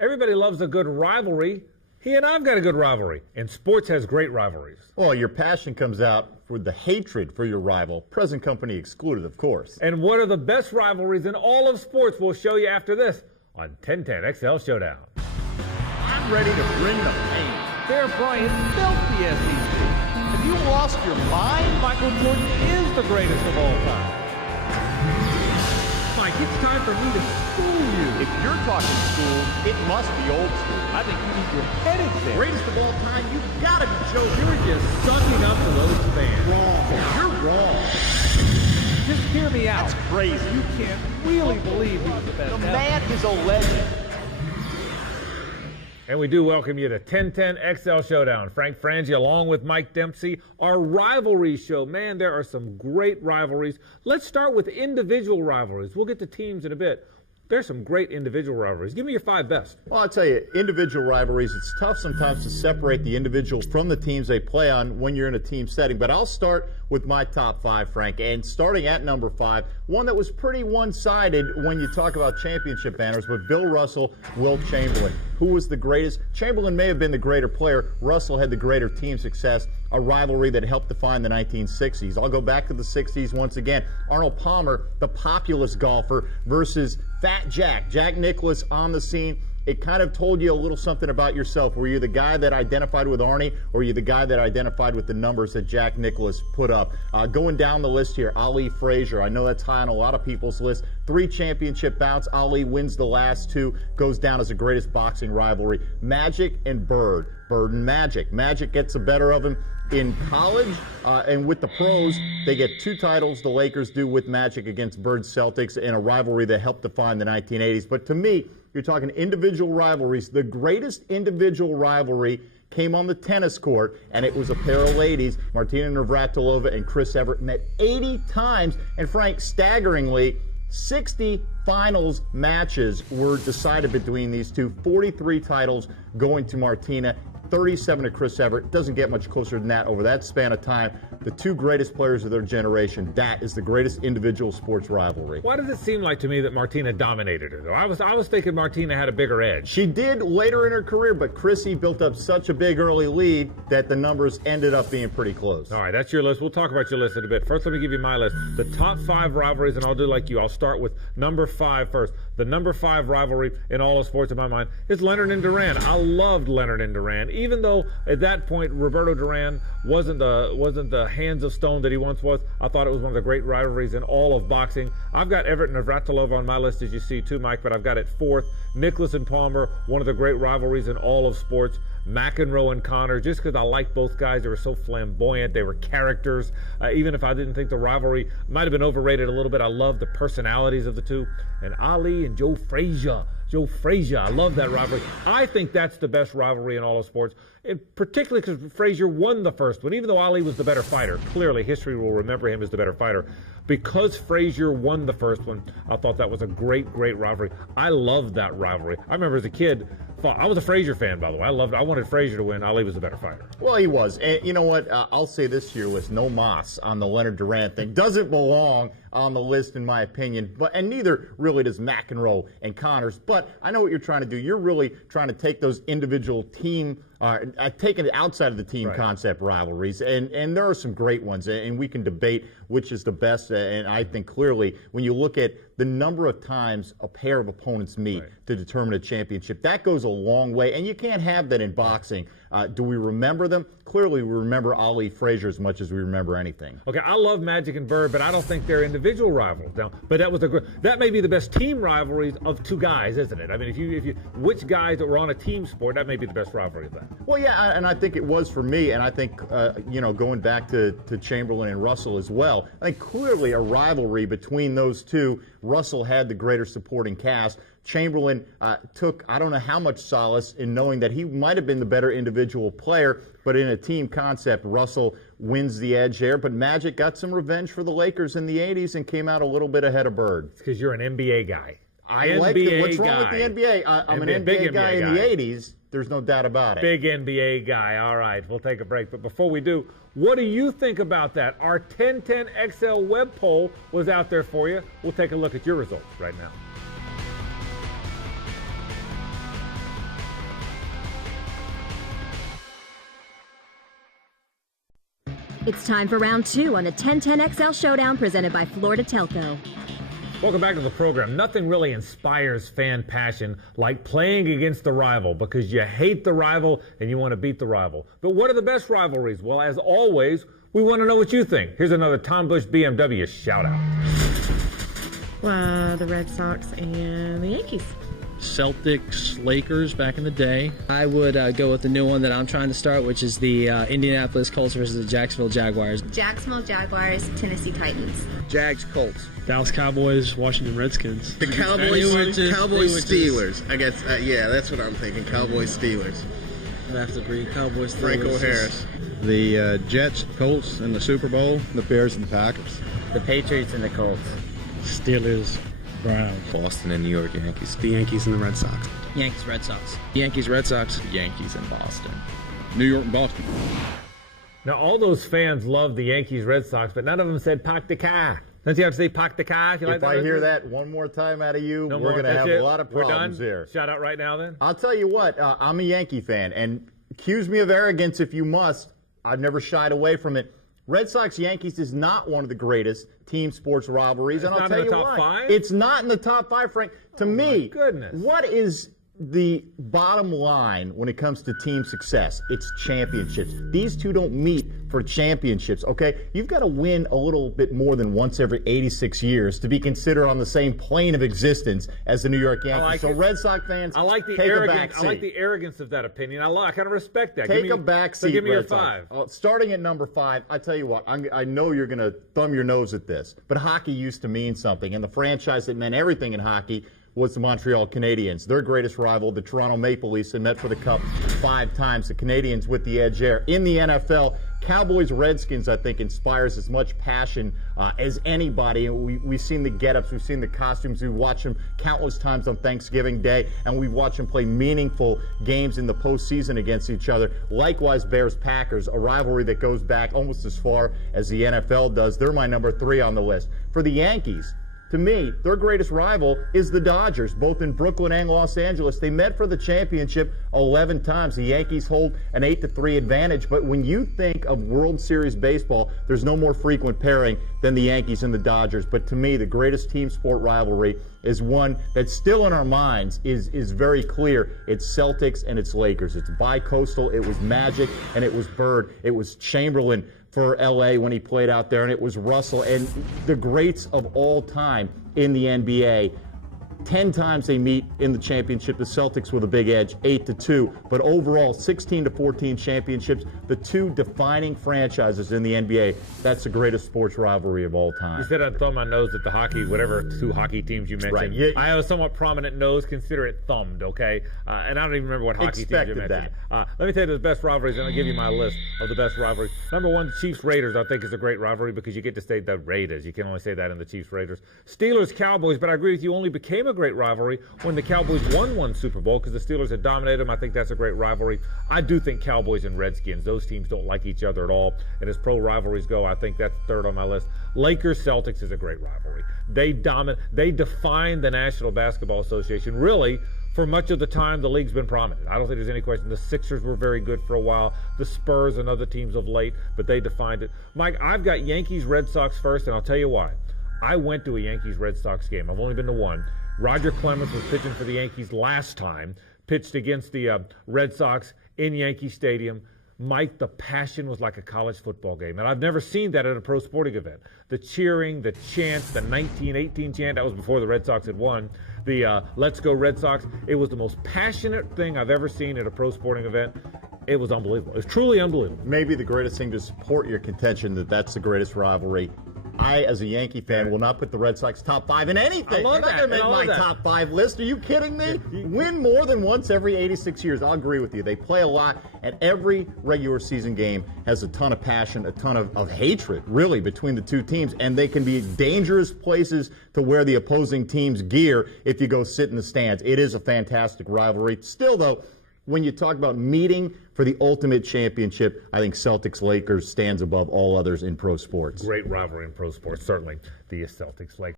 Everybody loves a good rivalry. He and I've got a good rivalry, and sports has great rivalries. Well, your passion comes out for the hatred for your rival, present company excluded, of course. And what are the best rivalries in all of sports? We'll show you after this on 1010 XL Showdown. I'm ready to bring the pain. Bear Bryant built the SEC. Have you lost your mind? Michael Jordan is the greatest of all time. Mike, it's time for me to school you. If you're talking school, it must be old school. I think you need your head examined. Greatest of all time, you gotta be joking. You're just sucking up to those fans. Wrong. You're wrong. Just hear me out. That's crazy. You can't really believe he was the best The ever. man is a legend. And we do welcome you to 1010 XL Showdown. Frangie along with Mike Dempsey, our rivalry show. Man, there are some great rivalries. Let's start with individual rivalries. We'll get to teams in a bit. There's some great individual rivalries. Give me your 5 best. Well, I'll tell you, individual rivalries, it's tough sometimes to separate the individuals from the teams they play on when you're in a team setting. But I'll start with my top 5, Frank. And starting at number 5, one that was pretty one-sided when you talk about championship banners, but Bill Russell, Wilt Chamberlain. Who was the greatest? Chamberlain may have been the greater player. Russell had the greater team success, a rivalry that helped define the 1960s. I'll go back to the 60s once again. Arnold Palmer, the populist golfer, versus Fat Jack. Jack Nicklaus on the scene. It kind of told you a little something about yourself. Were you the guy that identified with Arnie, or were you the guy that identified with the numbers that Jack Nicklaus put up? Going down the list here, Ali Frazier. I know that's high on a lot of people's list. 3 championship bouts. Ali wins the last 2, goes down as the greatest boxing rivalry. Magic and Bird. Bird and Magic. Magic gets the better of him in college, and with the pros, they get 2 titles. The Lakers do with Magic against Bird Celtics in a rivalry that helped define the 1980s. But to me, you're talking individual rivalries. The greatest individual rivalry came on the tennis court, and it was a pair of ladies, Martina Navratilova and Chris Evert, met 80 times. And Frank, staggeringly, 60 finals matches were decided between these two. 43 titles going to Martina, 37 to Chris Evert. Doesn't get much closer than that over that span of time. The 2 greatest players of their generation. That is the greatest individual sports rivalry. Why does it seem like to me that Martina dominated her, though? I was thinking Martina had a bigger edge. She did later in her career, but Chrissy built up such a big early lead that the numbers ended up being pretty close. All right, that's your list. We'll talk about your list in a bit. First, let me give you my list. The top 5 rivalries, and I'll do like you. I'll start with number 5 first. The number 5 rivalry in all of sports in my mind is Leonard and Duran. I loved Leonard and Duran, even though at that point Roberto Duran wasn't the hands of stone that he once was. I thought it was one of the great rivalries in all of boxing. I've got Everett and Navratilova on my list, as you see too, Mike, but I've got it 4th. Nicklaus and Palmer, one of the great rivalries in all of sports. McEnroe and Connor, just because I like both guys. They were so flamboyant. They were characters. Even if I didn't think the rivalry might have been overrated a little bit, I love the personalities of the two. And Ali and Joe Frazier. I love that rivalry. I think that's the best rivalry in all of sports, and particularly because Frazier won the first one, even though Ali was the better fighter. Clearly, history will remember him as the better fighter. Because Frazier won the first one, I thought that was a great rivalry. I loved that rivalry. I remember as a kid, I was a Frazier fan, by the way. I wanted Frazier to win. Ali was the better fighter. Well, he was. And you know what? I'll say this to your list. No mas on the Leonard Duran thing. Doesn't belong on the list, in my opinion. And neither really does McEnroe and Connors. But I know what you're trying to do. You're really trying to take those individual team, take it outside of the team concept rivalries. And there are some great ones. And we can debate which is the best. And I think clearly when you look at the number of times a pair of opponents meet to determine a championship, that goes a long way. And you can't have that in boxing. Do we remember them? Clearly, we remember Ali Frazier as much as we remember anything. Okay, I love Magic and Bird, but I don't think they're individual rivals. Now, but that may be the best team rivalries of 2 guys, isn't it? I mean, if you which guys that were on a team sport, that may be the best rivalry of that. Well, yeah, and I think it was for me, and I think going back to Chamberlain and Russell as well. I think clearly a rivalry between those two. Russell had the greater supporting cast. Chamberlain took, I don't know how much solace in knowing that he might have been the better individual player, but in a team concept, Russell wins the edge there. But Magic got some revenge for the Lakers in the 80s and came out a little bit ahead of Bird. It's because you're an NBA guy. I like it. What's wrong with the NBA? I'm an NBA guy in the 80s. There's no doubt about it. Big NBA guy. All right, we'll take a break. But before we do, what do you think about that? Our 1010 XL web poll was out there for you. We'll take a look at your results right now. It's time for round 2 on the 1010XL Showdown presented by Florida Telco. Welcome back to the program. Nothing really inspires fan passion like playing against the rival, because you hate the rival and you want to beat the rival. But what are the best rivalries? Well, as always, we want to know what you think. Here's another Tom Busch BMW shout out. The Red Sox and the Yankees. Celtics, Lakers back in the day. I would go with the new one that I'm trying to start, which is the Indianapolis Colts versus the Jacksonville Jaguars. Jacksonville Jaguars, Tennessee Titans. Jags, Colts. Dallas Cowboys, Washington Redskins. The Cowboys, Steelers. I guess, yeah, that's what I'm thinking. Cowboys, Steelers. I have to agree. Cowboys, Steelers. Franco Harris. The Jets, Colts in the Super Bowl. The Bears and the Packers. The Patriots and the Colts. Steelers, Browns. Boston and New York Yankees. The Yankees and the Red Sox. Yankees, Red Sox. Yankees, Red Sox. Yankees and Boston. New York and Boston. Now, all those fans love the Yankees, Red Sox, but none of them said "Park the car." Don't you have to say "Park the car"? If I hear that one more time out of you, we're going to have a lot of problems here. Shout out right now, then. I'll tell you what. I'm a Yankee fan, and accuse me of arrogance if you must. I've never shied away from it. Red Sox-Yankees is not one of the greatest team sports rivalries, and I'll tell you why. It's not in the top 5, Frank. To me, goodness. What is the bottom line when it comes to team success? It's championships. These two don't meet for championships, okay? You've got to win a little bit more than once every 86 years to be considered on the same plane of existence as the New York Yankees. So Red Sox fans, I like the take arrogance. a back seat. I like the arrogance of that opinion. I kind of respect that. Take a back seat. So give me your Red Sox. 5. Starting at number 5, I tell you what, I know you're going to thumb your nose at this, but hockey used to mean something, and the franchise that meant everything in hockey was the Montreal Canadiens. Their greatest rival, the Toronto Maple Leafs, had met for the Cup 5 times. The Canadiens with the edge there. In the NFL, Cowboys-Redskins, I think, inspires as much passion as anybody. And we've seen the get-ups, we've seen the costumes, we've watched them countless times on Thanksgiving Day, and we've watched them play meaningful games in the postseason against each other. Likewise, Bears-Packers, a rivalry that goes back almost as far as the NFL does. They're my number 3 on the list. For the Yankees, to me, their greatest rival is the Dodgers, both in Brooklyn and Los Angeles. They met for the championship 11 times. The Yankees hold an 8-3 advantage, but when you think of World Series baseball, there's no more frequent pairing than the Yankees and the Dodgers. But to me, the greatest team sport rivalry is one that's still in our minds, is very clear. It's Celtics and it's Lakers. It's bi-coastal. It was Magic and it was Bird. It was Chamberlain for LA when he played out there, and it was Russell, and the greats of all time in the NBA. 10 times they meet in the championship. The Celtics with a big edge, 8-2. But overall, 16-14 championships. The two defining franchises in the NBA. That's the greatest sports rivalry of all time. You said I'd thumb my nose at the hockey, whatever 2 hockey teams you mentioned. Right. Yeah. I have a somewhat prominent nose. Consider it thumbed, okay? And I don't even remember what hockey teams you mentioned. Let me tell you the best rivalries, and I'll give you my list of the best rivalries. Number 1, Chiefs-Raiders, I think, is a great rivalry because you get to say the Raiders. You can only say that in the Chiefs-Raiders. Steelers-Cowboys, but I agree with you, only became a great rivalry when the Cowboys won one Super Bowl because the Steelers had dominated them. I think that's a great rivalry. I do think Cowboys and Redskins, those teams don't like each other at all. And as pro rivalries go, I think that's 3rd on my list. Lakers-Celtics is a great rivalry. They define the National Basketball Association. Really, for much of the time, the league's been prominent. I don't think there's any question. The Sixers were very good for a while. The Spurs and other teams of late, but they defined it. Mike, I've got Yankees-Red Sox first, and I'll tell you why. I went to a Yankees-Red Sox game. I've only been to one. Roger Clemens was pitching for the Yankees last time, pitched against the Red Sox in Yankee Stadium. Mike, the passion was like a college football game, and I've never seen that at a pro sporting event. The cheering, the chants, the 1918 chant, that was before the Red Sox had won. The Let's Go Red Sox. It was the most passionate thing I've ever seen at a pro sporting event. It was unbelievable. It was truly unbelievable. Maybe the greatest thing to support your contention that that's the greatest rivalry. I, as a Yankee fan, will not put the Red Sox top 5 in anything. I love They're not going to make my top 5 list. Are you kidding me? Win more than once every 86 years. I'll agree with you. They play a lot, and every regular season game has a ton of passion, a ton of hatred, really, between the two teams, and they can be dangerous places to wear the opposing team's gear if you go sit in the stands. It is a fantastic rivalry. Still, though, when you talk about meeting for the ultimate championship, I think Celtics-Lakers stands above all others in pro sports. Great rivalry in pro sports, certainly. The Celtics-Lakers.